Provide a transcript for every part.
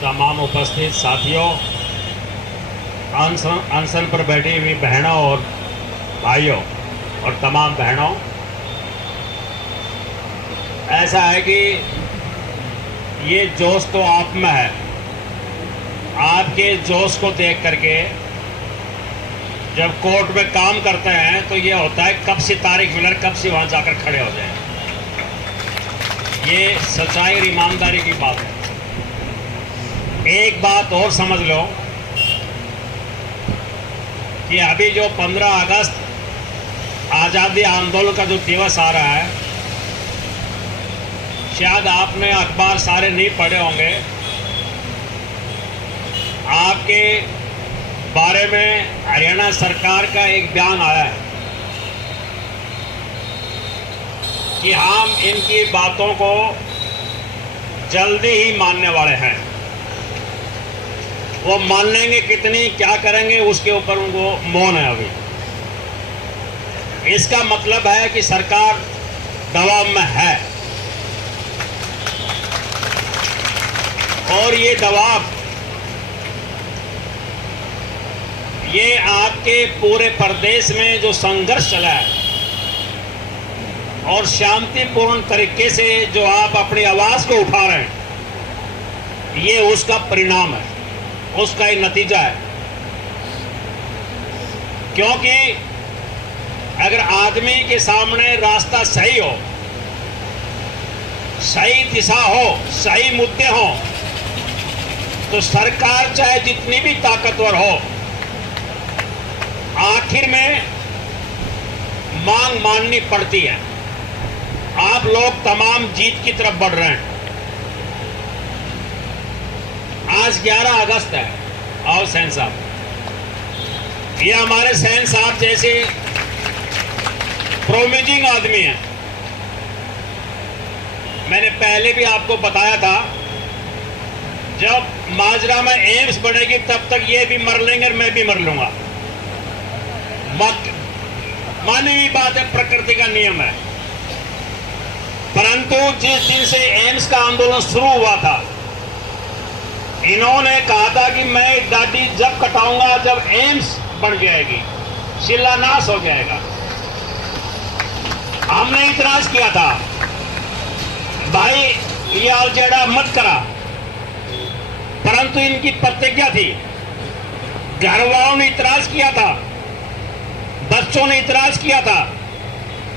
तमाम उपस्थित साथियों, अनशन पर बैठी हुई बहनों और भाइयों और तमाम बहनों, ऐसा है कि ये जोश तो आप में है। आपके जोश को देख करके जब कोर्ट में काम करते हैं तो ये होता है कब से तारीख मिले, कब से वहां जाकर खड़े हो जाए। ये सच्चाई और ईमानदारी की बात है। एक बात और समझ लो कि अभी जो 15 अगस्त आज़ादी आंदोलन का जो दिवस आ रहा है, शायद आपने अखबार सारे नहीं पढ़े होंगे। आपके बारे में हरियाणा सरकार का एक बयान आया है कि हम इनकी बातों को जल्दी ही मानने वाले हैं। वो मान लेंगे कितनी, क्या करेंगे, उसके ऊपर उनको मौन है अभी। इसका मतलब है कि सरकार दबाव में है और ये दबाव ये आपके पूरे प्रदेश में जो संघर्ष चला है और शांतिपूर्ण तरीके से जो आप अपनी आवाज को उठा रहे हैं, ये उसका परिणाम है, उसका ही नतीजा है। क्योंकि अगर आदमी के सामने रास्ता सही हो, सही दिशा हो, सही मुद्दे हो, तो सरकार चाहे जितनी भी ताकतवर हो, आखिर में मांग माननी पड़ती है। आप लोग तमाम जीत की तरफ बढ़ रहे हैं। आज 11 अगस्त है और सैन साहब, ये हमारे सैन साहब जैसे प्रोमिजिंग आदमी हैं। मैंने पहले भी आपको बताया था, जब माजरा में एम्स बनेगी तब तक ये भी मर लेंगे और मैं भी मर लूंगा। मानी हुई बात है, प्रकृति का नियम है। परंतु जिस दिन से एम्स का आंदोलन शुरू हुआ था, इन्होंने कहा था कि मैं दाढ़ी जब कटाऊंगा जब एम्स बन जाएगी, शिलान्यास हो जाएगा। हमने इतराज किया था, भाई ये अलजेड़ा मत करा। परंतु इनकी प्रतिज्ञा थी। घर वालों ने इतराज किया था, बच्चों ने इतराज किया था,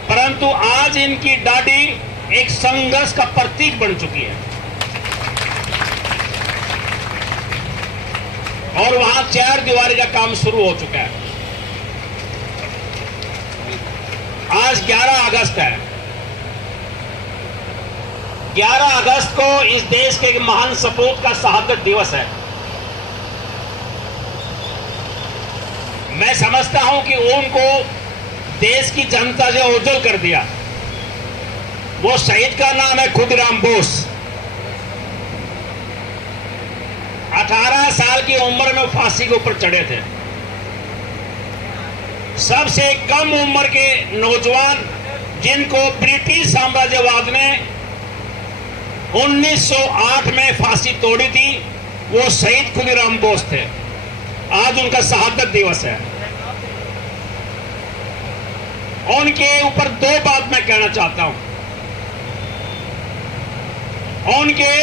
परंतु आज इनकी दाढ़ी एक संघर्ष का प्रतीक बन चुकी है। और वहां 4 दीवारी का काम शुरू हो चुका है। आज 11 अगस्त है। 11 अगस्त को इस देश के एक महान सपूत का शहादत दिवस है। मैं समझता हूं कि उनको देश की जनता से ओझल कर दिया। वो शहीद का नाम है खुदीराम बोस। 18 साल की उम्र में फांसी के ऊपर चढ़े थे। सबसे कम उम्र के नौजवान जिनको ब्रिटिश साम्राज्यवाद ने 1908 में फांसी तोड़ी थी, वो शहीद खुदीराम बोस थे। आज उनका शहादत दिवस है। उनके ऊपर 2 बात मैं कहना चाहता हूं। उनके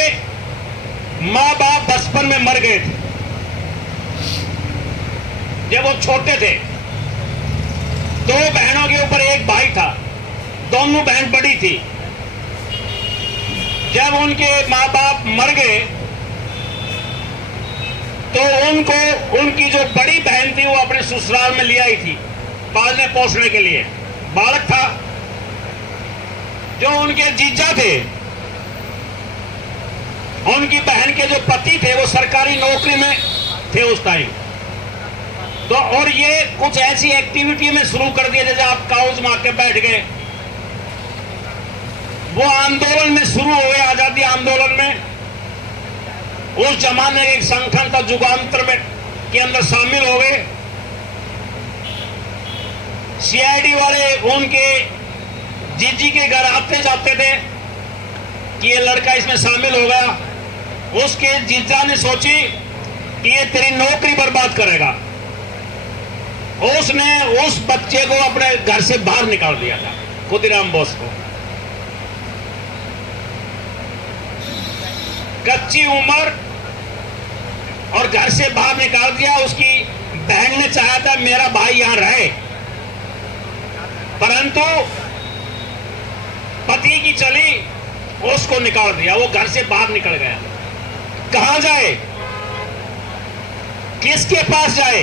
मां बाप बचपन में मर गए थे जब वो छोटे थे। 2 बहनों के ऊपर 1 भाई था। दोनों बहन बड़ी थी। जब उनके मां बाप मर गए तो उनको उनकी जो बड़ी बहन थी वो अपने ससुराल में ले आई थी पालने पोसने के लिए। बालक था। जो उनके जीजा थे, उनकी बहन के जो पति थे वो सरकारी नौकरी में थे उस टाइम। तो और ये कुछ ऐसी एक्टिविटी में शुरू कर दिया जैसे आप काउज मार के बैठ गए। वो आंदोलन में शुरू हुए, आजादी आंदोलन में। उस जमाने एक संगठन था जुगांतर में के अंदर शामिल हो गए। सीआईडी वाले उनके जीजी के घर आते जाते थे कि ये लड़का इसमें शामिल हो गया। उसके जीजा ने सोची कि ये तेरी नौकरी बर्बाद करेगा। उसने उस बच्चे को अपने घर से बाहर निकाल दिया था, खुदीराम बोस को। कच्ची उम्र और घर से बाहर निकाल दिया। उसकी बहन ने चाहा था मेरा भाई यहां रहे, परंतु पति की चली, उसको निकाल दिया। वो घर से बाहर निकल गया। कहां जाए, किसके पास जाए?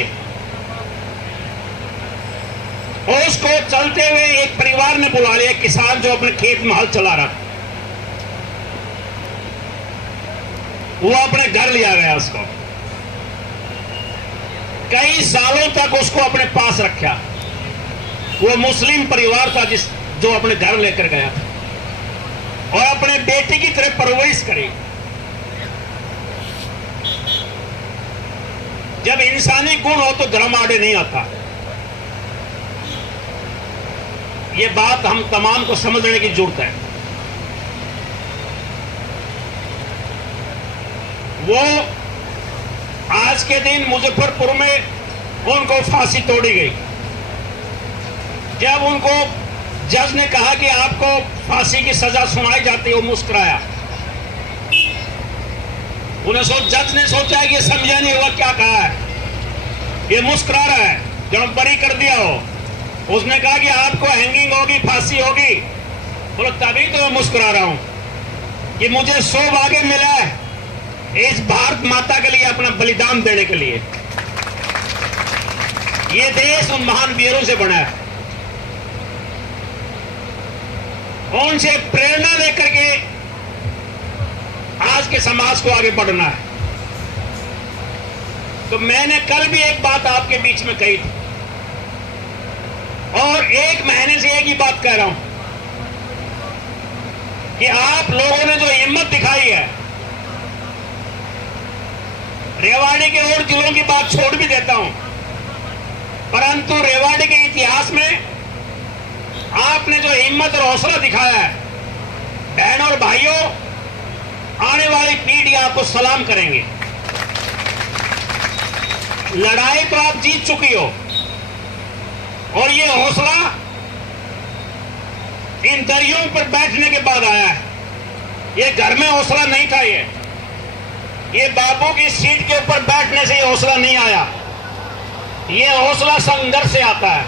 उसको चलते हुए एक परिवार ने बुला लिया, किसान जो अपने खेत में हल चला रहा, वो अपने घर लिया गया। उसको कई सालों तक उसको अपने पास रखा। वो मुस्लिम परिवार था जो अपने घर लेकर गया और अपने बेटे की तरह परवरिश करी। जब इंसानी गुण हो तो धर्म आड़े नहीं आता। ये बात हम तमाम को समझने की जरूरत है। वो आज के दिन मुजफ्फरपुर में उनको फांसी तोड़ी गई। जब उनको जज ने कहा कि आपको फांसी की सजा सुनाई जाती है, वो मुस्कुराया। जज ने सोचा कि समझा नहीं हुआ क्या कहा है, ये मुस्कुरा रहा है, जब बरी कर दिया हो। उसने कहा कि आपको हैंगिंग होगी, फांसी होगी। बोलो तभी तो मैं मुस्कुरा रहा हूं कि मुझे 100 भाग्य मिला है इस भारत माता के लिए अपना बलिदान देने के लिए। ये देश उन महान वीरों से बना है, उनसे प्रेरणा लेकर के आज के समाज को आगे बढ़ना है। तो मैंने कल भी एक बात आपके बीच में कही थी और 1 महीने से एक ही बात कह रहा हूं कि आप लोगों ने जो हिम्मत दिखाई है, रेवाड़ी के और जिलों की बात छोड़ भी देता हूं, परंतु रेवाड़ी के इतिहास में आपने जो हिम्मत और हौसला दिखाया है, बहनों और भाइयों, आने वाली पीढ़ी आपको सलाम करेंगे। लड़ाई तो आप जीत चुकी हो और ये हौसला इन दरियों पर बैठने के बाद आया है। ये घर में हौसला नहीं था, ये बाबू की सीट के ऊपर बैठने से ये हौसला नहीं आया। ये हौसला संघर्ष से आता है,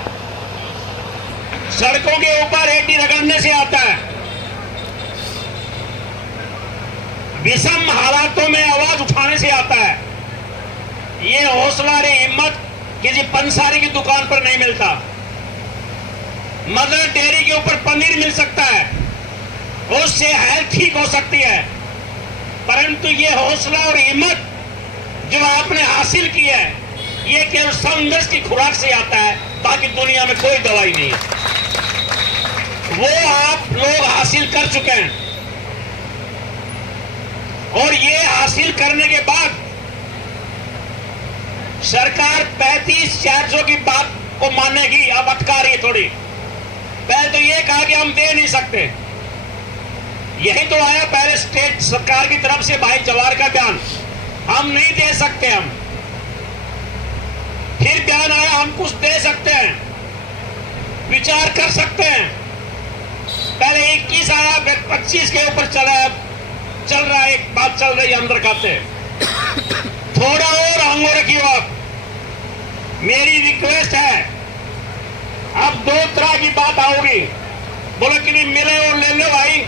सड़कों के ऊपर एटी रगड़ने से आता है, विषम हालातों में आवाज उठाने से आता है। ये हौसला रे हिम्मत किसी पंसारी की दुकान पर नहीं मिलता। मदर डेयरी के ऊपर पनीर मिल सकता है, उससे हेल्थ ठीक हो सकती है, परंतु ये हौसला और हिम्मत जो आपने हासिल की है, ये केवल संघर्ष की खुराक से आता है। बाकी दुनिया में कोई दवाई नहीं है। वो आप लोग हासिल कर चुके हैं और ये हासिल करने के बाद सरकार 35-400 की बात को मानेगी। अब अटका रही है थोड़ी। पहले तो ये कहा कि हम दे नहीं सकते, यही तो आया पहले स्टेट सरकार की तरफ से भाई जवाहर का बयान, हम नहीं दे सकते। हम फिर बयान आया हम कुछ दे सकते हैं, विचार कर सकते हैं। पहले 21 आया, 25 के ऊपर चल रहा है, एक बात चल रही है अंदर खाते। थोड़ा और आंगो रखियो आप, मेरी रिक्वेस्ट है। अब 2 तरह की बात आओगी, बोलो कि नहीं मिले और ले लो भाई,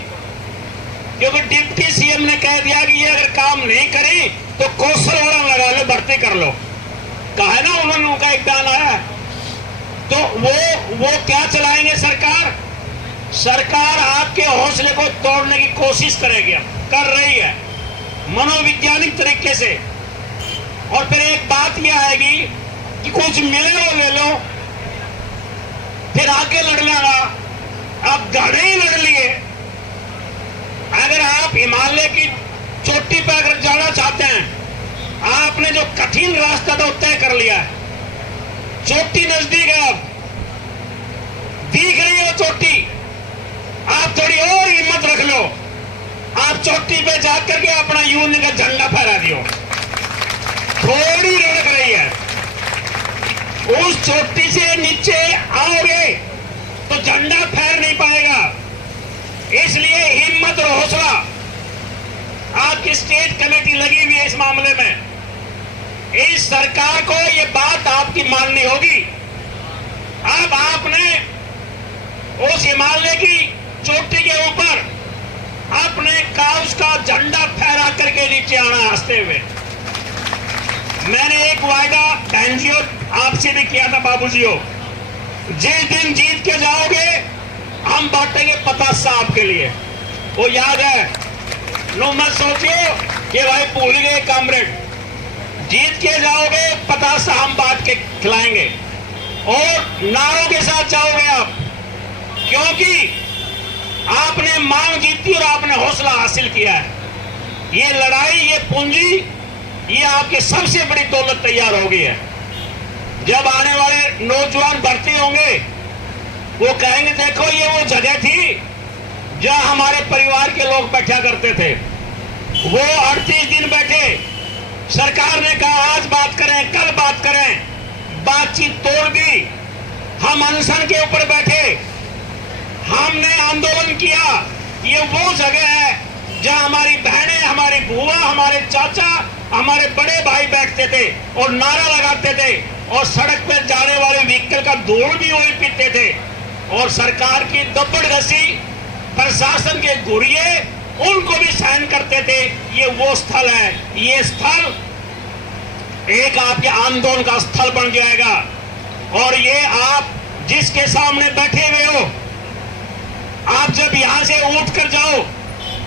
क्योंकि डिप्टी सीएम ने कह दिया कि ये अगर काम नहीं करी तो कौशल वाला लगा लो, भर्ती कर लो। कहा है ना उन्होंने, उनका एक बयान आया। तो वो क्या चलाएंगे सरकार? सरकार आपके हौसले को तोड़ने की कोशिश करेगी, कर रही है मनोवैज्ञानिक तरीके से। और फिर एक बात यह आएगी कि कुछ मिले और ले लो, फिर आगे लड़ लेना। आप गाड़े ही लड़ लिए। अगर आप हिमालय की चोटी पर अगर जाना चाहते हैं, आपने जो कठिन रास्ता था तय कर लिया है, चोटी नजदीक है, अब दिख रही है चोटी। आप थोड़ी और हिम्मत रख लो, आप चोटी पे जाकर के अपना यूनियन का झंडा फहरा दियो। थोड़ी रौनक रही है, उस चोटी से नीचे आओगे तो झंडा फहर नहीं पाएगा। इसलिए हिम्मत और हौसला, आपकी स्टेट कमेटी लगी हुई है इस मामले में। इस सरकार को ये बात आपकी माननी होगी। अब आपने उस हिमालय की चोटी के ऊपर अपने काउस का झंडा फहरा करके नीचे आना हंसते हुए। मैंने एक वायदा बहन जी आपसे भी किया था बाबूजियों, जिस दिन जीत के जाओगे हम बांटेंगे पतासा आपके लिए, वो याद है। लो मत सोचियो कि भाई भूल गए कामरेड, जीत के जाओगे पतासा हम बांट के खिलाएंगे और नारों के साथ जाओगे आप, क्योंकि आपने मांग जीती और आपने हौसला हासिल किया है। ये लड़ाई, ये पूंजी, ये आपकी सबसे बड़ी दौलत तैयार हो गई है। जब आने वाले नौजवान भर्ती होंगे वो कहेंगे देखो ये वो जगह थी जहां हमारे परिवार के लोग बैठा करते थे। वो 38 दिन बैठे, सरकार ने कहा आज बात करें, कल बात करें, बातचीत तोड़ दी। हम अनशन के ऊपर बैठे, हमने आंदोलन किया। ये वो जगह है जहां हमारी बहनें, हमारी बुआ, हमारे चाचा, हमारे बड़े भाई बैठते थे और नारा लगाते थे और सड़क पर जाने वाले व्हीकल का धूल भी वही पीते थे और सरकार की दब्बड़ घसी, प्रशासन के गुरिये उनको भी सहन करते थे। ये वो स्थल है, ये स्थल एक आपके आंदोलन का स्थल बन जाएगा। और ये आप जिसके सामने बैठे हुए हो, आप जब यहां से उठ कर जाओ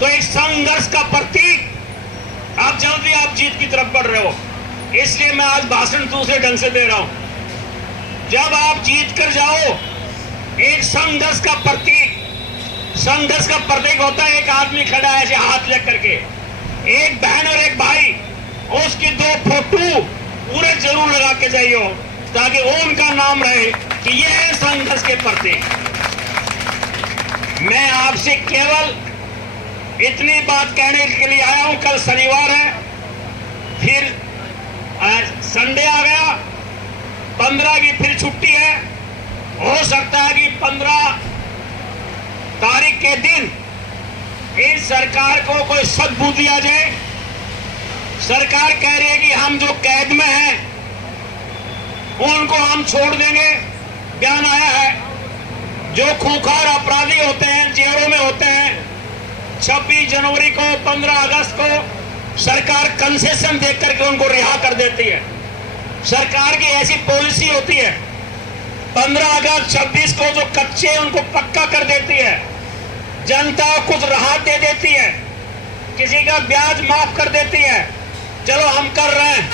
तो एक संघर्ष का प्रतीक, आप जल्दी आप जीत की तरफ बढ़ रहे हो। इसलिए मैं आज भाषण दूसरे ढंग से दे रहा हूं। जब आप जीत कर जाओ, एक संघर्ष का प्रतीक, संघर्ष का प्रतीक होता है एक आदमी खड़ा है ऐसे हाथ लेकर करके, एक बहन और एक भाई, उसकी 2 फोटो पूरे जरूर लगा के जाइए ताकि वो उनका नाम रहे कि ये है संघर्ष के प्रतीक। मैं आपसे केवल इतनी बात कहने के लिए आया हूं। कल शनिवार है, फिर संडे आ गया, 15 की फिर छुट्टी है। हो सकता है कि 15 तारीख के दिन इस सरकार को कोई सद्बुद्धि आ जाए। सरकार कह रही है कि हम जो कैद में हैं उनको हम छोड़ देंगे। बयान आया है, जो खूंखार अपराधी होते हैं, जेलों में होते हैं, 26 जनवरी को, 15 अगस्त को सरकार कंसेशन देकर करके उनको रिहा कर देती है। सरकार की ऐसी पॉलिसी होती है। 15 अगस्त 26 को जो कच्चे उनको पक्का कर देती है, जनता कुछ राहत दे देती है, किसी का ब्याज माफ कर देती है। चलो हम कर रहे हैं,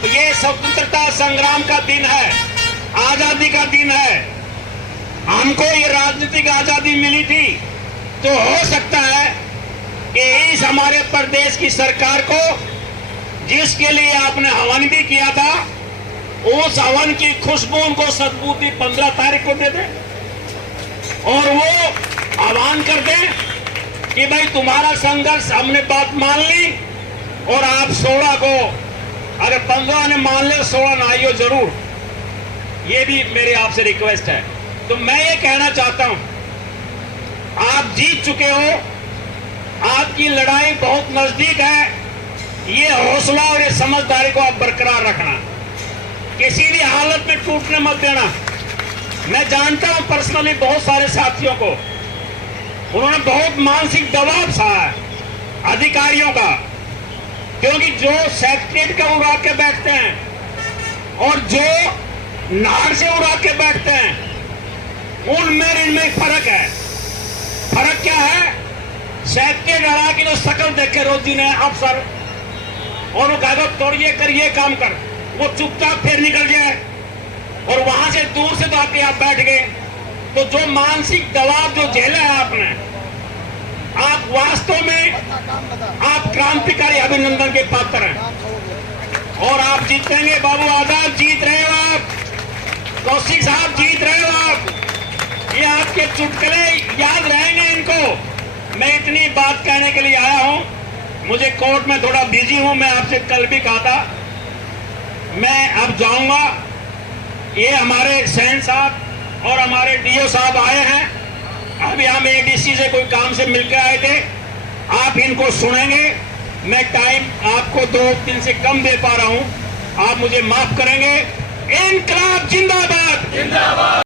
तो ये स्वतंत्रता संग्राम का दिन है, आजादी का दिन है। हमको ये राजनीतिक आजादी मिली थी, तो हो सकता है कि इस हमारे प्रदेश की सरकार को, जिसके लिए आपने हवन भी किया था, उस हवन की खुशबू उनको सद्बुद्धि 15 तारीख को दे दे और वो आह्वान कर दे कि भाई तुम्हारा संघर्ष हमने बात मान ली और आप 16 को, अगर 15 ने मान ले 16 ना आइयो जरूर। ये भी मेरी आपसे रिक्वेस्ट है। तो मैं ये कहना चाहता हूं, आप जीत चुके हो, आपकी लड़ाई बहुत नजदीक है। ये हौसला और ये समझदारी को आप बरकरार रखना, किसी भी हालत में टूटने मत देना। मैं जानता हूं पर्सनली बहुत सारे साथियों को, उन्होंने बहुत मानसिक दबाव सहा है अधिकारियों का, क्योंकि जो सेक्रेटरीट का उड़ा के बैठते हैं और जो नार से उड़ा के बैठते हैं, उनमें इनमें फर्क है। फर्क क्या है? सेक्रेटरी लड़ा की जो शकल देखे रोजी ने अफसर और वो कहेगा तोड़ ये कर, ये काम कर, वो चुपचाप फिर निकल जाए और वहां से दूर से तो आके आप बैठ गए। तो जो मानसिक दबाव जो झेला है आपने, आप वास्तव में आप क्रांतिकारी अभिनंदन के पात्र हैं और आप जीतेंगे। बाबू आजाद जीत रहे हो, आप कौशिक साहब जीत रहे हो। आप ये आपके चुटकुले याद रहेंगे इनको मैं इतनी बात कहने के लिए आया हूं, मुझे कोर्ट में थोड़ा बिजी हूं, मैं आपसे कल भी कहा था मैं अब जाऊंगा। ये हमारे सैन साहब और हमारे डीओ साहब आए हैं, अभी हम एडीसी से कोई काम से मिलकर आए थे, आप इनको सुनेंगे। मैं टाइम आपको 2 दिन से कम दे पा रहा हूं, आप मुझे माफ करेंगे। इनकलाब जिंदाबाद।